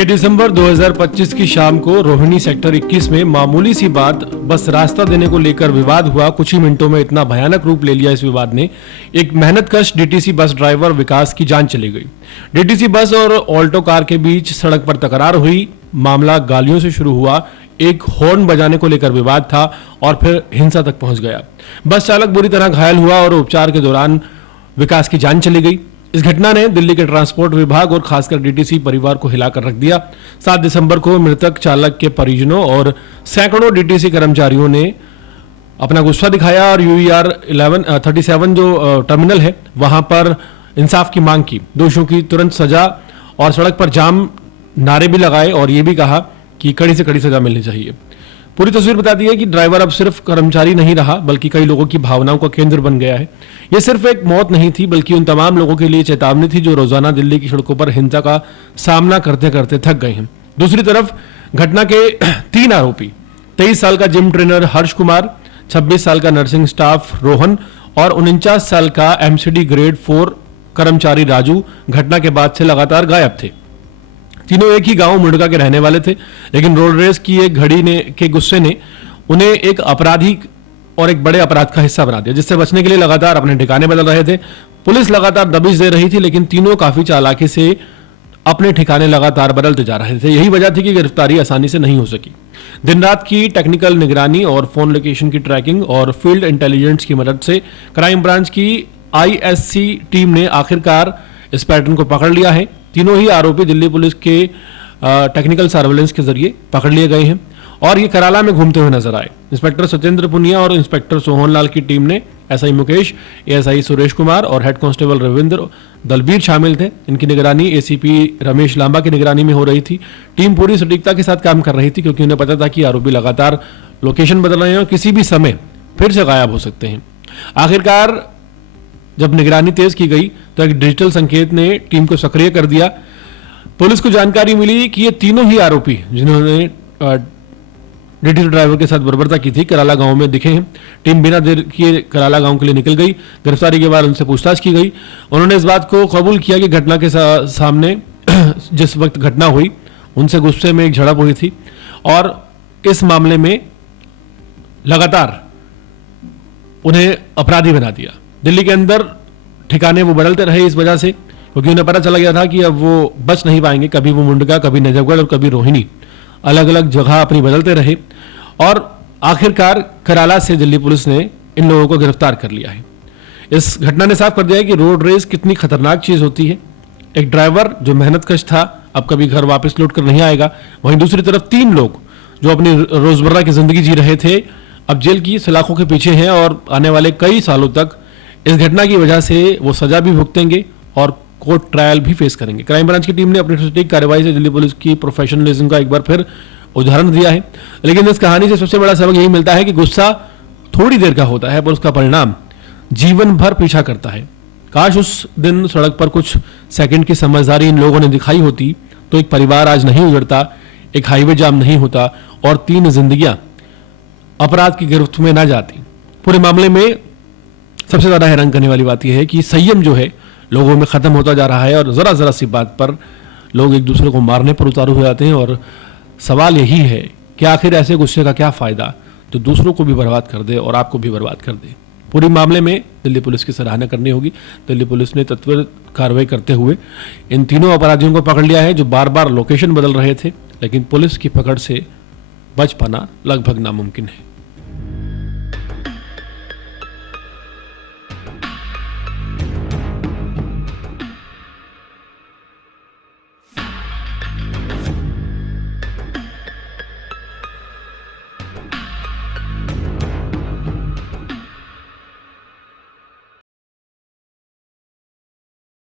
6 दिसंबर 2025 की शाम को रोहिणी सेक्टर 21 में मामूली सी बात बस रास्ता देने को लेकर विवाद हुआ। कुछ ही मिनटों में इतना भयानक रूप ले लिया इस विवाद ने। एक मेहनतकश डीटीसी बस ड्राइवर विकास की जान चली गई। डीटीसी बस और ऑल्टो कार के बीच सड़क पर तकरार हुई। मामला गालियों से शुरू हुआ, एक हॉर्न बजाने को लेकर विवाद था और फिर हिंसा तक पहुंच गया। बस चालक बुरी तरह घायल हुआ और उपचार के दौरान विकास की जान चली गई। इस घटना ने दिल्ली के ट्रांसपोर्ट विभाग और खासकर डीटीसी परिवार को हिलाकर रख दिया। 7 दिसंबर को मृतक चालक के परिजनों और सैकड़ों डीटीसी कर्मचारियों ने अपना गुस्सा दिखाया और यूईआर 1137 जो टर्मिनल है वहां पर इंसाफ की मांग की। दोषियों की तुरंत सजा और सड़क पर जाम नारे भी लगाए और ये भी कहा कि कड़ी से कड़ी सजा मिलनी चाहिए। पूरी तस्वीर बताती है कि ड्राइवर अब सिर्फ कर्मचारी नहीं रहा बल्कि कई लोगों की भावनाओं का केंद्र बन गया है। यह सिर्फ एक मौत नहीं थी बल्कि उन तमाम लोगों के लिए चेतावनी थी जो रोजाना दिल्ली की सड़कों पर हिंसा का सामना करते करते थक गए हैं। दूसरी तरफ घटना के 3 आरोपी 23 साल का जिम ट्रेनर हर्ष कुमार, 26 साल का नर्सिंग स्टाफ रोहन और 49 साल का एमसीडी ग्रेड 4 कर्मचारी राजू घटना के बाद से लगातार गायब थे। तीनों एक ही गांव मुंडका के रहने वाले थे, लेकिन रोड रेस की एक घड़ी के गुस्से ने उन्हें एक अपराधी और एक बड़े अपराध का हिस्सा बना दिया, जिससे बचने के लिए लगातार अपने ठिकाने बदल रहे थे। पुलिस लगातार दबिश दे रही थी, लेकिन तीनों काफी चालाकी से अपने ठिकाने लगातार बदलते जा रहे थे। यही वजह थी कि गिरफ्तारी आसानी से नहीं हो सकी। दिन रात की टेक्निकल निगरानी और फोन लोकेशन की ट्रैकिंग और फील्ड इंटेलिजेंस की मदद से क्राइम ब्रांच की आईएससी टीम ने आखिरकार इस पैटर्न को पकड़ लिया है। तीनों ही आरोपी दिल्ली पुलिस के टेक्निकल सर्वेलेंस के जरिए पकड़ लिए गए हैं और ये कराला में घूमते हुए नजर आए। इंस्पेक्टर सत्येंद्र पुनिया और इंस्पेक्टर सोहन लाल की टीम ने एसआई मुकेश, एएसआई सुरेश कुमार और हेड कांस्टेबल रविंद्र दलबीर शामिल थे। इनकी निगरानी एसीपी रमेश लांबा की निगरानी में हो रही थी। टीम पूरी सटीकता के साथ काम कर रही थी क्योंकि उन्हें पता था कि आरोपी लगातार लोकेशन बदल रहे हैं और किसी भी समय फिर से गायब हो सकते हैं। आखिरकार जब निगरानी तेज की गई तो एक डिजिटल संकेत ने टीम को सक्रिय कर दिया। पुलिस को जानकारी मिली कि ये तीनों ही आरोपी जिन्होंने डीटीसी ड्राइवर के साथ बर्बरता की थी कराला गांव में दिखे हैं। टीम बिना देर किए कराला गांव के लिए निकल गई। गिरफ्तारी के बाद उनसे पूछताछ की गई। उन्होंने इस बात को कबूल किया कि घटना के सामने जिस वक्त घटना हुई उनसे गुस्से में एक झड़प हुई थी और इस मामले में लगातार उन्हें अपराधी बना दिया। दिल्ली के अंदर ठिकाने वो बदलते रहे इस वजह से, क्योंकि उन्हें पता चला गया था कि अब वो बच नहीं पाएंगे। कभी वो मुंडका, कभी नजफगढ़ और कभी रोहिणी, अलग अलग जगह अपनी बदलते रहे और आखिरकार कराला से दिल्ली पुलिस ने इन लोगों को गिरफ्तार कर लिया है। इस घटना ने साफ कर दिया है कि रोड रेस कितनी खतरनाक चीज होती है। एक ड्राइवर जो मेहनतकश था अब कभी घर वापस लौट कर नहीं आएगा। वहीं दूसरी तरफ 3 लोग जो अपनी रोजमर्रा की जिंदगी जी रहे थे अब जेल की सलाखों के पीछे हैं और आने वाले कई सालों तक इस घटना की वजह से वो सजा भी भुगतेंगे और कोर्ट ट्रायल भी फेस करेंगे। क्राइम ब्रांच की टीम ने अपनी सटीक कार्रवाई से दिल्ली पुलिस की प्रोफेशनलिज्म का एक बार फिर उदाहरण दिया है। लेकिन इस कहानी से सबसे बड़ा सबक यही मिलता है कि गुस्सा थोड़ी देर का होता है पर उसका परिणाम जीवन भर पीछा करता है। काश उस दिन सड़क पर कुछ सेकंड की समझदारी इन लोगों ने दिखाई होती तो एक परिवार आज नहीं उजड़ता, एक हाईवे जाम नहीं होता और 3 जिंदगियां अपराध की गिरफ्त में ना जाती। पूरे मामले में सबसे ज्यादा हैरान करने वाली बात यह है कि संयम जो है लोगों में खत्म होता जा रहा है और जरा जरा सी बात पर लोग एक दूसरे को मारने पर उतारू हो जाते हैं। और सवाल यही है कि आखिर ऐसे गुस्से का क्या फायदा जो दूसरों को भी बर्बाद कर दे और आपको भी बर्बाद कर दे। पूरे मामले में दिल्ली पुलिस की सराहना करनी होगी। दिल्ली पुलिस ने त्वरित कार्रवाई करते हुए इन तीनों अपराधियों को पकड़ लिया है जो बार बार लोकेशन बदल रहे थे, लेकिन पुलिस की पकड़ से बच पाना लगभग नामुमकिन है।